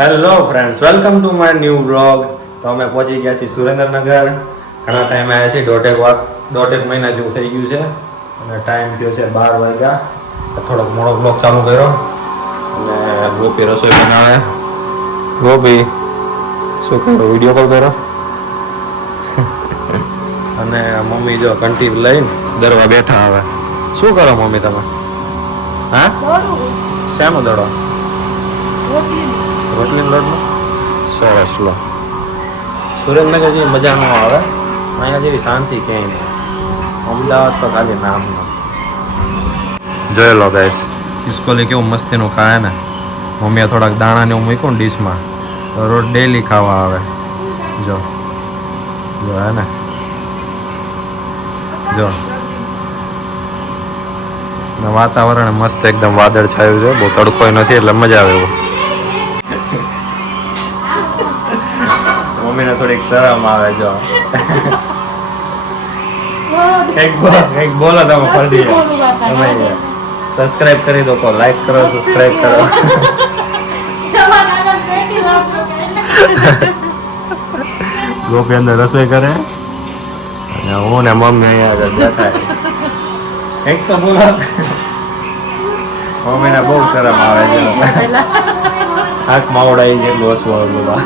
Hello friends, welcome to my new vlog. તો અમે પહોંચી ગયા છીએ સુરેન્દ્રનગર. ઘણા ટાઈમ આવ્યા છીએ, દોઢેક મહિના જેવું થઈ ગયું છે અને ટાઈમ થયો છે 12 વાગ્યા. થોડોક મોડો બ્લોગ ચાલુ કર્યો અને ગોપી રસોઈ બનાવે. ગોપી શું કર્યો? વિડીયો કોલ કર્યો અને મમ્મી જો કંટી લઈને દરવા બેઠા. આવે શું કરો મમ્મી તમે? હા, શાનો દડો? રોટલી લોટનો. સરસ. લો, સુરેન્દ્રનગર જેવી મજા ન આવે, અહીંયા જેવી શાંતિ ક્યાંય નહીં. અમદાવાદ તો ખાલી નામનો. જોઈ લો ગાઈસ, ખિસકોલી કેવું મસ્તીનું ખાય ને. મમ્મીએ થોડાક દાણાને હું મૂક્યું ને ડીશમાં, તો રોજ ડેલી ખાવા આવે. જો જો હે ને, જો વાતાવરણ મસ્ત એકદમ વાદળ છાયું છે, બહુ તડકો નથી એટલે મજા આવે એવું. મમ્મીને થોડીક શરમ આવે. જો કંઈક બોલો તમે ફરી. તમે સબસ્ક્રાઇબ કરી દો, લાઈક કરો, સબસ્ક્રાઇબ કરો. ગોપી અંદર રસોઈ કરે અને હું ને મમ્મી અહીંયા બેઠા. કંઈક તો બોલો. મમ્મીને બહુ શરમ આવે છે. આંખ માવડાઈ જેટલું હસવાનું બોલા.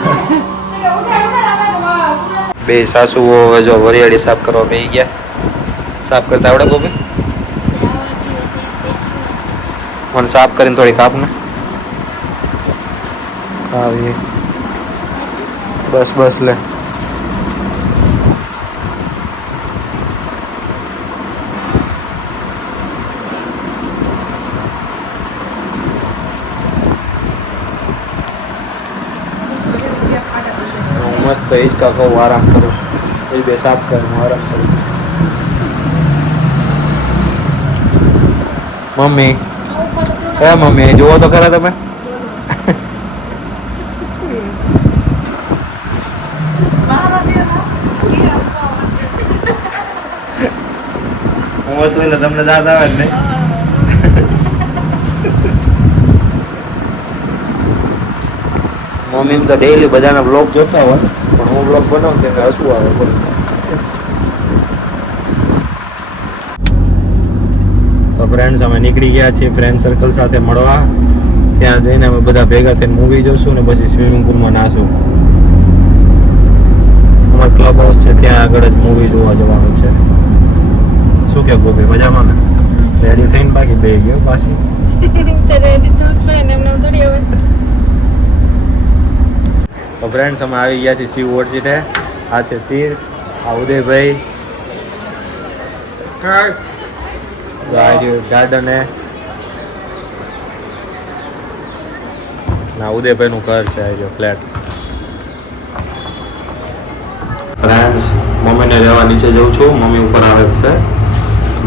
બે સાસુઓ હવે જો વરિયાળી સાફ કરવા બેસી ગયા. સાફ કરતા આવડે ગોપી? મને સાફ કરીને થોડી કાપ ને. આવી બસ બસ લે. મસ્ત હિંચકા કહું આરામ કરું, એ બે સાફ કરે હું આરામ કરું. મમ્મી હે મમ્મી, જુઓ તો ખરા તમે. હું વસ્તુ એટલે તમને દાદ આવે જ નહીં. મમ્મી તો ડેઈલી બધાના બ્લોગ જોતા હોય, પણ હું બ્લોગ બનાવું તેને હસવું આવે. તો ફ્રેન્ડ્સ, અમે નીકળી ગયા છીએ ફ્રેન્ડ સર્કલ સાથે મળવા. ત્યાં જઈને અમે બધા ભેગા થઈને મૂવી જોઈશું ને પછી સ્વિમિંગ પુલમાં નાશું. અમારો ક્લબ હાઉસ છે ત્યાં આગળ જ મૂવી જોવા જવાનું છે. શું કે ગોપી, મજામાં ને? રેડી થઈને બાકી બે ગયો પાછી. તો ફ્રેન્ડ્સ, અમે આવી ગયા છીએ શિવ ઓર્ચિટે. આ છે તીર્થ, આ ઉદયભાઈ, ગાર્ડન હે ના ઉદયભાઈ નું ઘર છે. આ ફ્લેટ. ફ્રેન્ડ્સ, મમ્મીને લેવા નીચે જઉં છું. મમ્મી ઉપર આવે છે,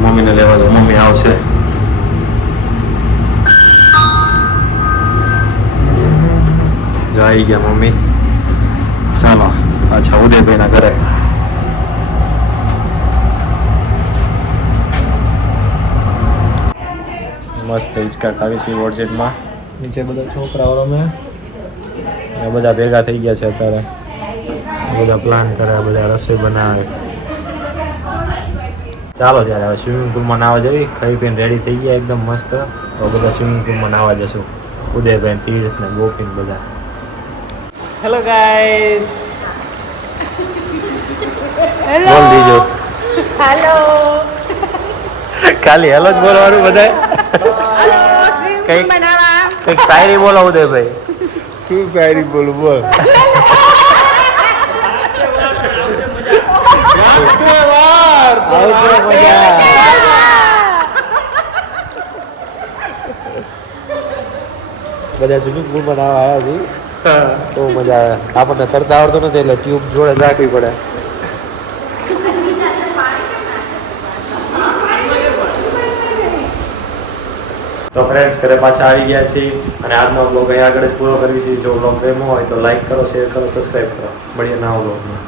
મમ્મીને લેવા જાઉં. મમ્મી આવશે. જો આવી ગયા મમ્મી. ચાલો પાછા ઉદયભાઈ ના ઘરે. મસ્ત હિંચકા ખાવી છે ઓર્ચિડમાં. નીચે બધા છોકરાઓ રમે, બધા ભેગા થઈ ગયા છે અત્યારે. બધા પ્લાન કરે, બધા રસોઈ બનાવે. ચાલો ત્યારે હવે સ્વિમિંગ પુલમાં નાવા જવી. ખાઈ પીને રેડી થઈ ગયા એકદમ મસ્ત. હવે બધા સ્વિમિંગ પુલમાં નાવા જશું. ઉદયભાઈ, તીર્થ ને ગોપી બધા. Hello guys. હેલો. બોલ દીજો. હેલો. ખાલી હેલો જ બોલવાનું બધાય. કઈક બનાવવા. કઈક શાયરી બોલો ઉદયભાઈ. શું શાયરી બોલું? બોલ. આવશે મજા. બધા સ્વિમિંગ પુલમાં નાવા આવ્યા છીએ. બહુ મજા આવે. આપણને તરતા આવડતું નથી એટલે ટ્યુબ જોડે રાખવી પડે. તો ફ્રેન્ડ્સ, ઘરે પાછા આવી ગયા છીએ અને આજનો બ્લોગ અહીં આગળ જ પૂરો કરીએ છીએ. જો બ્લોગ ગમ્યો હોય તો લાઈક કરો, શેર કરો, સબસ્ક્રાઈબ કરો. મળીએ નવા બ્લોગમાં.